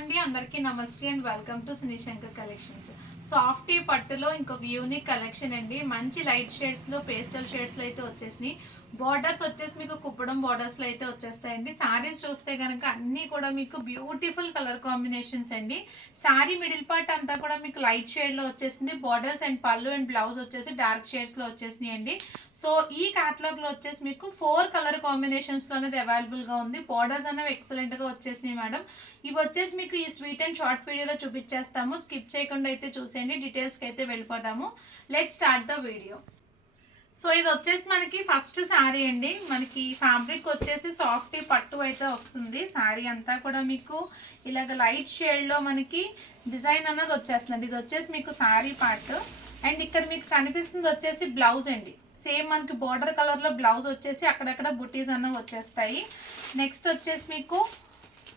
అండి అందరికీ నమస్తే and welcome to Sunishankar collections. Softy పట్టులో ఇంకొక యూనిక్ కలెక్షన్ అండి. మంచి లైట్ షేడ్స్లో పేస్టల్ షేడ్స్లో అయితే వచ్చేసినాయి. బార్డర్స్ వచ్చేసి మీకు కుప్పడం బార్డర్స్లో అయితే వచ్చేస్తాయండి. శారీస్ చూస్తే కనుక అన్నీ కూడా మీకు బ్యూటిఫుల్ కలర్ కాంబినేషన్స్ అండి. శారీ మిడిల్ పార్ట్ అంతా కూడా మీకు లైట్ షేడ్లో వచ్చేసింది. బార్డర్స్ అండ్ పళ్ళు అండ్ బ్లౌజ్ వచ్చేసి డార్క్ షేడ్స్లో వచ్చేసినాయి అండి. సో ఈ క్యాటలాగ్లో వచ్చేసి మీకు ఫోర్ కలర్ కాంబినేషన్స్లో అనేది అవైలబుల్గా ఉంది. బార్డర్స్ అనేవి ఎక్సలెంట్గా వచ్చేసినాయి మేడం ఇవి వచ్చేసి మీకు మీకు ఈ స్వీట్ అండ్ షార్ట్ వీడియోలో చూపించేస్తాము. స్కిప్ చేయకుండా అయితే చూసేయండి. డీటెయిల్స్కి అయితే వెళ్ళిపోదాము. Let start the video so ఇది వచ్చేసి మనకి ఫస్ట్ శారీ అండి. మనకి ఫ్యాబ్రిక్ వచ్చేసి సాఫ్ట్ పట్టు అయితే వస్తుంది. శారీ అంతా కూడా మీకు ఇలాగ లైట్ షేడ్లో మనకి డిజైన్ అన్నది వచ్చేస్తుంది. ఇది వచ్చేసి మీకు శారీ పార్ట్ అండ్ ఇక్కడ మీకు కనిపిస్తుంది వచ్చేసి బ్లౌజ్ అండి. సేమ్ మనకి బార్డర్ కలర్లో బ్లౌజ్ వచ్చేసి అక్కడక్కడ బుటీస్ అన్నవి వచ్చేస్తాయి. నెక్స్ట్ వచ్చేసి మీకు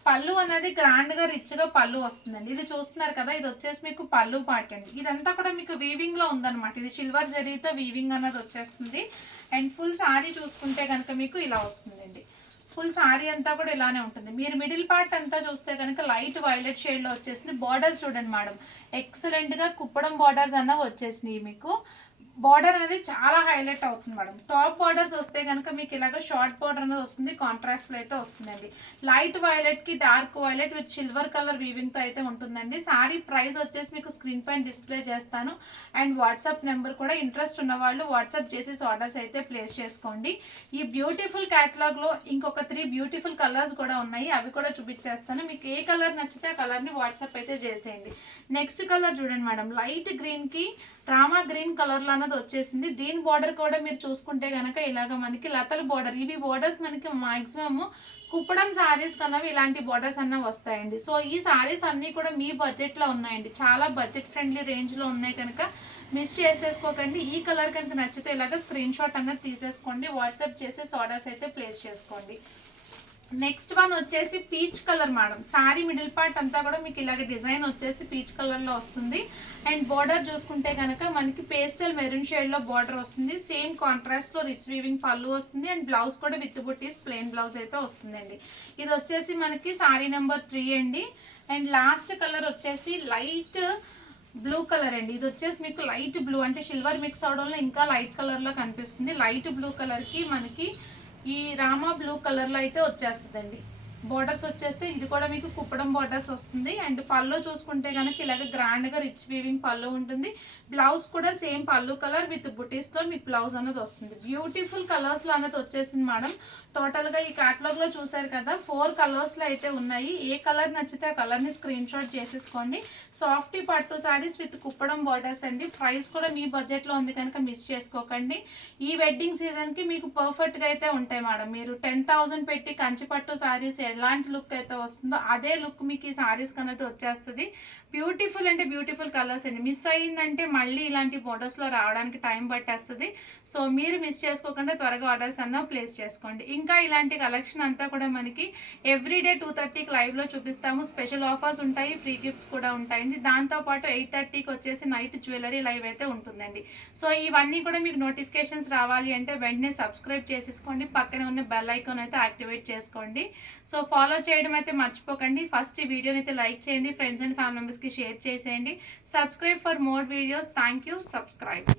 పళ్ళు అనేది గ్రాండ్గా రిచ్గా పళ్ళు వస్తుందండి. ఇది చూస్తున్నారు కదా ఇది వచ్చేసి మీకు పళ్ళు పార్ట్ అండి. ఇదంతా కూడా మీకు వీవింగ్లో ఉందన్నమాట. ఇది సిల్వర్ జరీతో వీవింగ్ అన్నది వచ్చేస్తుంది. అండ్ ఫుల్ సారీ చూసుకుంటే కనుక మీకు ఇలా వస్తుందండి. ఫుల్ సారీ అంతా కూడా ఇలానే ఉంటుంది. మీరు మిడిల్ పార్ట్ అంతా చూస్తే కనుక లైట్ వైలెట్ షేడ్లో వచ్చేసింది. బార్డర్స్ చూడండి మేడం. ఎక్సలెంట్గా కుప్పడం బార్డర్స్ అన్న వచ్చేసినాయి మీకు. బార్డర్ అనేది చాలా హైలైట్ అవుతుంది మేడం. టాప్ బార్డర్స్ వస్తే కనుక మీకు ఇలాగ షార్ట్ బార్డర్ అనేది వస్తుంది కాంట్రాక్ట్స్లో అయితే వస్తుందండి. Light వైలెట్కి dark violet with silver colour వీవింగ్తో అయితే ఉంటుందండి. సారీ ప్రైస్ వచ్చేసి మీకు స్క్రీన్ పైన డిస్ప్లే చేస్తాను. అండ్ వాట్సాప్ నెంబర్ కూడా ఇంట్రెస్ట్ ఉన్న వాళ్ళు వాట్సాప్ చేసేసి ఆర్డర్స్ అయితే ప్లేస్ చేసుకోండి. ఈ బ్యూటిఫుల్ క్యాటలాగ్లో ఇంకొక త్రీ బ్యూటిఫుల్ కలర్స్ కూడా ఉన్నాయి. అవి కూడా చూపించేస్తాను. మీకు ఏ కలర్ నచ్చితే ఆ కలర్ని వాట్సాప్ అయితే చేసేయండి. నెక్స్ట్ కలర్ చూడండి మేడం. లైట్ గ్రీన్కి రామా గ్రీన్ కలర్లో అన్నది వచ్చేసింది. దీని బార్డర్ కూడా మీరు చూసుకుంటే కనుక ఇలాగ మనకి లతల బార్డర్ ఇవి బార్డర్స్ మనకి మాక్సిమమ్ కుప్పడం సారీస్ కన్నా ఇలాంటి బార్డర్స్ అన్న వస్తాయండి. సో ఈ సారీస్ అన్నీ కూడా మీ బడ్జెట్లో ఉన్నాయండి. చాలా బడ్జెట్ ఫ్రెండ్లీ రేంజ్లో ఉన్నాయి కనుక మిస్ చేసేసుకోకండి. ఈ కలర్ కనుక నచ్చితే ఇలాగ స్క్రీన్ షాట్ అన్నది తీసేసుకోండి. వాట్సాప్ చేసేసి ఆర్డర్స్ అయితే ప్లేస్ చేసుకోండి. నెక్స్ట్ వన్ వచ్చేసి peach colour madam sorry middle part అంతా కూడా మీకు ఇలాగే డిజైన్ వచ్చేసి పీచ్ కలర్లో వస్తుంది. అండ్ బార్డర్ చూసుకుంటే కనుక మనకి పేస్టల్ మెరూన్ షేడ్లో బార్డర్ వస్తుంది. సేమ్ కాంట్రాస్ట్లో రిచ్ వీవింగ్ పళ్ళు వస్తుంది. అండ్ బ్లౌజ్ కూడా విత్ బుట్టీస్ ప్లెయిన్ బ్లౌజ్ అయితే వస్తుందండి. ఇది వచ్చేసి మనకి సారీ నెంబర్ త్రీ అండి. అండ్ లాస్ట్ కలర్ వచ్చేసి లైట్ బ్లూ కలర్ అండి. ఇది వచ్చేసి మీకు లైట్ బ్లూ అంటే సిల్వర్ మిక్స్ అవడంలో ఇంకా లైట్ కలర్లో కనిపిస్తుంది. లైట్ బ్లూ కలర్కి మనకి ఈ రామా బ్లూ కలర్లో అయితే వచ్చేస్తుందండి. బోర్డర్స్ వచ్చేస్తే ఇది కూడా మీకు కుప్పడం బోర్డర్స్ వస్తుంది. అండ్ పళ్ళు చూసుకుంటే కనుక ఇలాగ గ్రాండ్గా రిచ్ వీవింగ్ పళ్ళు ఉంటుంది. బ్లౌజ్ కూడా సేమ్ పళ్ళు కలర్ విత్ బుటీస్లో మీకు బ్లౌజ్ అనేది వస్తుంది. బ్యూటిఫుల్ కలర్స్లో అనేది వచ్చేసింది మేడం టోటల్గా ఈ కేటలాగ్లో చూసారు కదా ఫోర్ కలర్స్లో అయితే ఉన్నాయి. ఏ కలర్ నచ్చితే ఆ కలర్ని స్క్రీన్ షాట్ చేసేసుకోండి. సాఫ్టీ పట్టు సారీస్ విత్ కుప్పడం బోర్డర్స్ అండి. ప్రైస్ కూడా మీ బడ్జెట్లో ఉంది కనుక మిస్ చేసుకోకండి. ఈ వెడ్డింగ్ సీజన్కి మీకు పర్ఫెక్ట్గా అయితే ఉంటాయి మేడం మీరు టెన్ థౌసండ్ పెట్టి కంచి పట్టు సారీస్ ఎలాంటి లుక్ అయితే వస్తుందో అదే లుక్ మీకు ఈ సారీస్ కనైతే వచ్చేస్తుంది. బ్యూటిఫుల్ అంటే బ్యూటిఫుల్ కలర్స్ అండి. మిస్ అయ్యిందంటే మళ్ళీ ఇలాంటి ఫొటోస్లో రావడానికి టైం పట్టేస్తుంది. సో మీరు మిస్ చేసుకోకుండా త్వరగా ఆర్డర్స్ అన్నా ప్లేస్ చేసుకోండి. ఇంకా ఇలాంటి కలెక్షన్ అంతా కూడా మనకి ఎవ్రీడే టూ థర్టీకి లైవ్లో చూపిస్తాము. స్పెషల్ ఆఫర్స్ ఉంటాయి ఫ్రీ గిఫ్ట్స్ కూడా ఉంటాయండి. దాంతో పాటు ఎయిట్ థర్టీకి వచ్చేసి నైట్ జ్యువెలరీ లైవ్ అయితే ఉంటుందండి. సో ఇవన్నీ కూడా మీకు నోటిఫికేషన్స్ రావాలి అంటే వెంటనే సబ్స్క్రైబ్ చేసేసుకోండి. పక్కనే ఉన్న బెల్ ఐకాన్ అయితే యాక్టివేట్ చేసుకోండి. సో ఫాలో చేయడం అయితే మర్చిపోకండి. ఫస్ట్ ఈ వీడియోని అయితే లైక్ చేయండి. ఫ్రెండ్స్ అండ్ ఫ్యామిలీ మెంబర్స్కి షేర్ చేసేయండి. Subscribe for more videos thank you subscribe